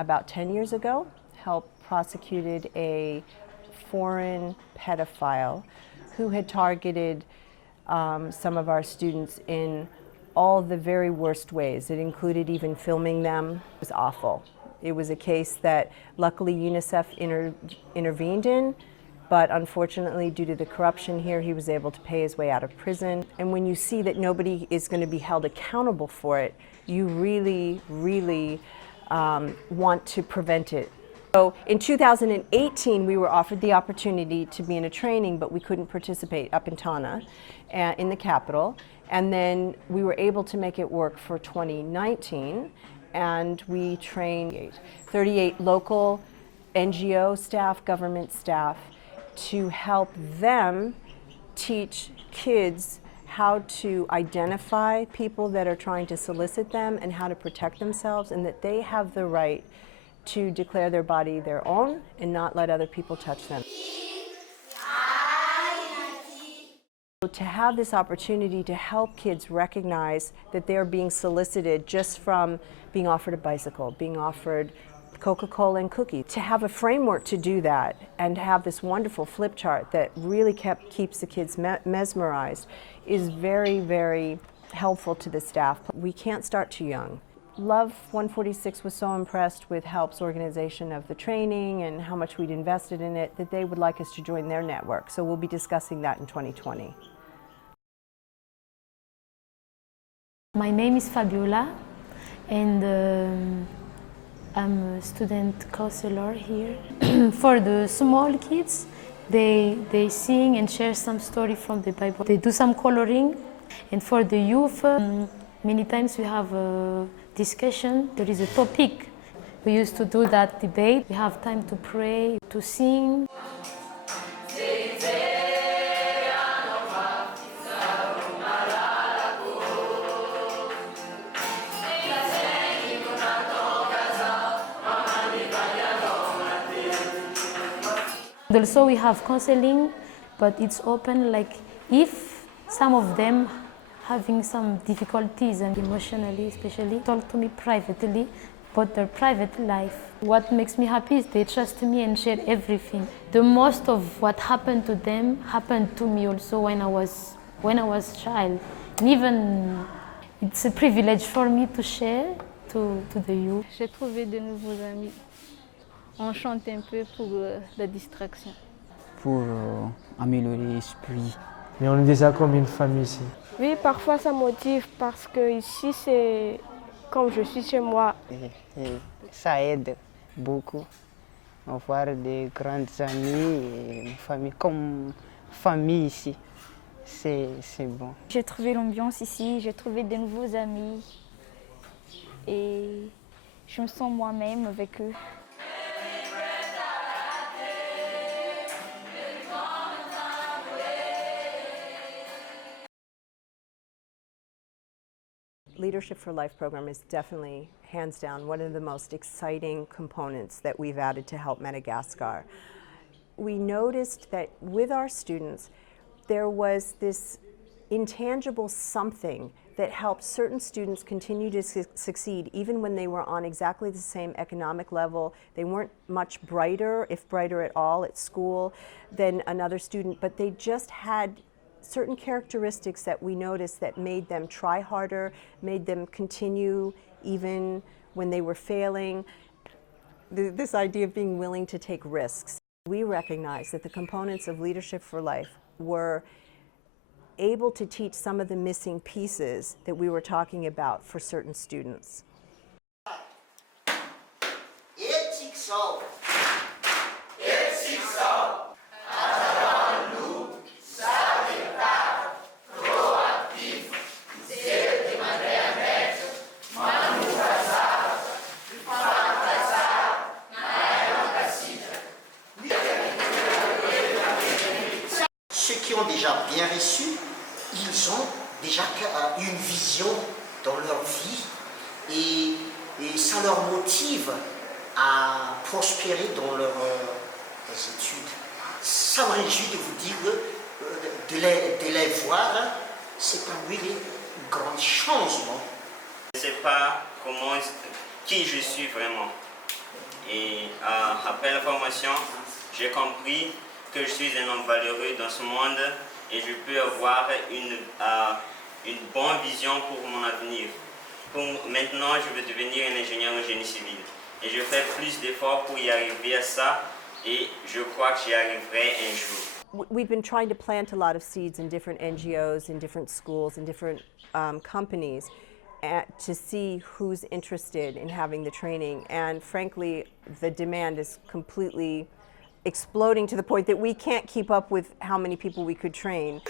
about 10 years ago, helped prosecuted a foreign pedophile who had targeted some of our students in all the very worst ways. It included even filming them. It was awful. It was a case that luckily UNICEF intervened in, but unfortunately due to the corruption here, he was able to pay his way out of prison. And when you see that nobody is going to be held accountable for it, you really, really want to prevent it. So in 2018, we were offered the opportunity to be in a training, but we couldn't participate up in Tana, in the capital. And then we were able to make it work for 2019, and we trained 38 local NGO staff, government staff, to help them teach kids how to identify people that are trying to solicit them and how to protect themselves, and that they have the right to declare their body their own and not let other people touch them. To have this opportunity to help kids recognize that they're being solicited just from being offered a bicycle, being offered Coca-Cola and cookies, to have a framework to do that and have this wonderful flip chart that really keeps the kids mesmerized is very, very helpful to the staff. We can't start too young. Love 146 was so impressed with HELP's organization of the training and how much we'd invested in it that they would like us to join their network. So we'll be discussing that in 2020. My name is Fabiola, and I'm a student counselor here. For the small kids, they sing and share some story from the Bible. They do some coloring. And for the youth, many times we have a discussion. There is a topic. We used to do that debate. We have time to pray, to sing. Also we have counseling, but it's open, like if some of them having some difficulties and emotionally especially, talk to me privately about their private life. What makes me happy is they trust me and share everything. The most of what happened to them happened to me also when I was a child. And even it's a privilege for me to share to the youth. J'ai trouvé de nouveaux amis. On chante un peu pour la distraction. Pour améliorer l'esprit. Mais on est déjà comme une famille ici. Oui, parfois ça motive parce que ici c'est comme je suis chez moi. Et ça aide beaucoup à voir des grandes amies et une famille comme famille ici. C'est bon. J'ai trouvé l'ambiance ici, j'ai trouvé de nouveaux amis et je me sens moi-même avec eux. Leadership for Life program is definitely, hands down, one of the most exciting components that we've added to Help Madagascar. We noticed that with our students, there was this intangible something that helped certain students continue to succeed even when they were on exactly the same economic level. They weren't much brighter, if brighter at all, at school than another student, but they just had certain characteristics that we noticed that made them try harder, made them continue even when they were failing. This idea of being willing to take risks. We recognized that the components of Leadership for Life were able to teach some of the missing pieces that we were talking about for certain students. Ceux qui ont déjà bien reçu, ils ont déjà une vision dans leur vie et ça leur motive à prospérer dans leurs études. Ça me réjouit de vous dire, de les voir, c'est pour lui un grand changement. Je ne sais pas qui je suis vraiment. Et après la formation, j'ai compris que je suis un homme valeureux dans ce monde et je peux avoir une bonne vision pour mon avenir. Maintenant, je veux devenir un ingénieur en génie civil. Et je fais plus d'efforts pour y arriver à ça et je crois que j'y arriverai un jour. We've been trying to plant a lot of seeds in different NGOs, in different schools, in different companies to see who's interested in having the training. And frankly, the demand is completely exploding to the point that we can't keep up with how many people we could train.